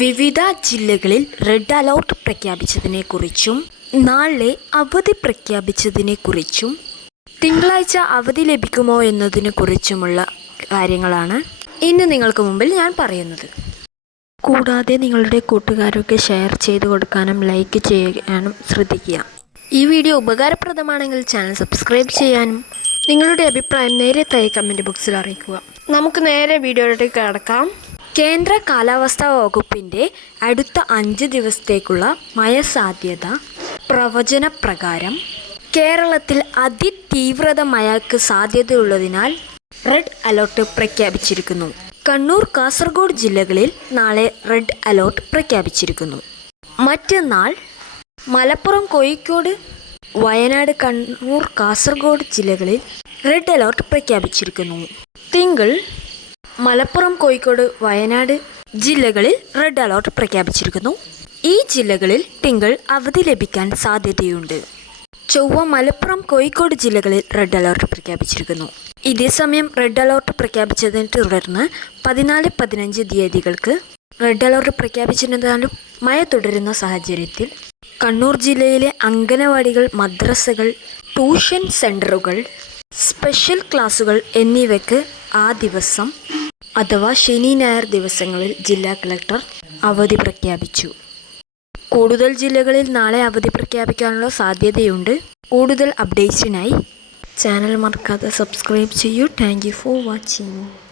വിവിധ ജില്ലകളിൽ red alert പ്രഖ്യാപിച്ചതിനെക്കുറിച്ചും നാളെ അവധി പ്രഖ്യാപിച്ചതിനെക്കുറിച്ചും തിങ്കളാഴ്ച അവധി ലഭിക്കുമോ എന്നതിനെക്കുറിച്ചുമുള്ള കാര്യങ്ങളാണ് ഇന്ന് നിങ്ങൾക്ക് മുമ്പിൽ ഞാൻ പറയുന്നത്. കൂടാതെ നിങ്ങളുടെ കൂട്ടുകാരൊക്കെ ഷെയർ ചെയ്ത് കൊടുക്കാനും ലൈക്ക് ചെയ്യാനും ശ്രദ്ധിക്കുക. ഈ വീഡിയോ ഉപകാരപ്രദമാണെങ്കിൽ ചാനൽ സബ്സ്ക്രൈബ് ചെയ്യാനും നിങ്ങളുടെ അഭിപ്രായം നേരെ നേരത്തായി കമന്റ് ബോക്സിൽ അറിയിക്കുക. നമുക്ക് നേരെ വീഡിയോയിലേക്ക് കടക്കാം. കേന്ദ്ര കാലാവസ്ഥാ വകുപ്പിന്റെ അടുത്ത അഞ്ച് ദിവസത്തേക്കുള്ള മഴ സാധ്യത പ്രവചന പ്രകാരം കേരളത്തിൽ അതിതീവ്രത മഴയ്ക്ക് സാധ്യതയുള്ളതിനാൽ റെഡ് അലർട്ട് പ്രഖ്യാപിച്ചിരിക്കുന്നു. കണ്ണൂർ കാസർഗോഡ് ജില്ലകളിൽ നാളെ റെഡ് അലർട്ട് പ്രഖ്യാപിച്ചിരിക്കുന്നു. മറ്റന്നാൾ മലപ്പുറം കോഴിക്കോട് വയനാട് കണ്ണൂർ കാസർഗോഡ് ജില്ലകളിൽ റെഡ് അലർട്ട് പ്രഖ്യാപിച്ചിരിക്കുന്നു. തിങ്കൾ മലപ്പുറം കോഴിക്കോട് വയനാട് ജില്ലകളിൽ റെഡ് അലർട്ട് പ്രഖ്യാപിച്ചിരിക്കുന്നു. ഈ ജില്ലകളിൽ തിങ്കൾ അവധി ലഭിക്കാൻ സാധ്യതയുണ്ട്. ചൊവ്വ മലപ്പുറം കോഴിക്കോട് ജില്ലകളിൽ റെഡ് അലർട്ട് പ്രഖ്യാപിച്ചിരിക്കുന്നു. ഇതേസമയം റെഡ് അലർട്ട് പ്രഖ്യാപിച്ചതിനെ തുടർന്ന് പതിനാല് പതിനഞ്ച് തീയതികൾക്ക് റെഡ് അലർട്ട് പ്രഖ്യാപിച്ചിരുന്നാലും മഴ തുടരുന്ന സാഹചര്യത്തിൽ കണ്ണൂർ ജില്ലയിലെ അംഗനവാടികൾ മദ്രസകൾ ട്യൂഷൻ സെന്ററുകൾ സ്പെഷ്യൽ ക്ലാസുകൾ എന്നിവയ്ക്ക് ആ ദിവസം അഥവാ ശനി ഞായർ ദിവസങ്ങളിൽ ജില്ലാ കളക്ടർ അവധി പ്രഖ്യാപിച്ചു. കൂടുതൽ ജില്ലകളിൽ നാളെ അവധി പ്രഖ്യാപിക്കാനുള്ള സാധ്യതയുണ്ട്. കൂടുതൽ അപ്ഡേറ്റ്സിനായി ചാനൽ മറക്കാതെ സബ്സ്ക്രൈബ് ചെയ്യൂ. Thank for watching.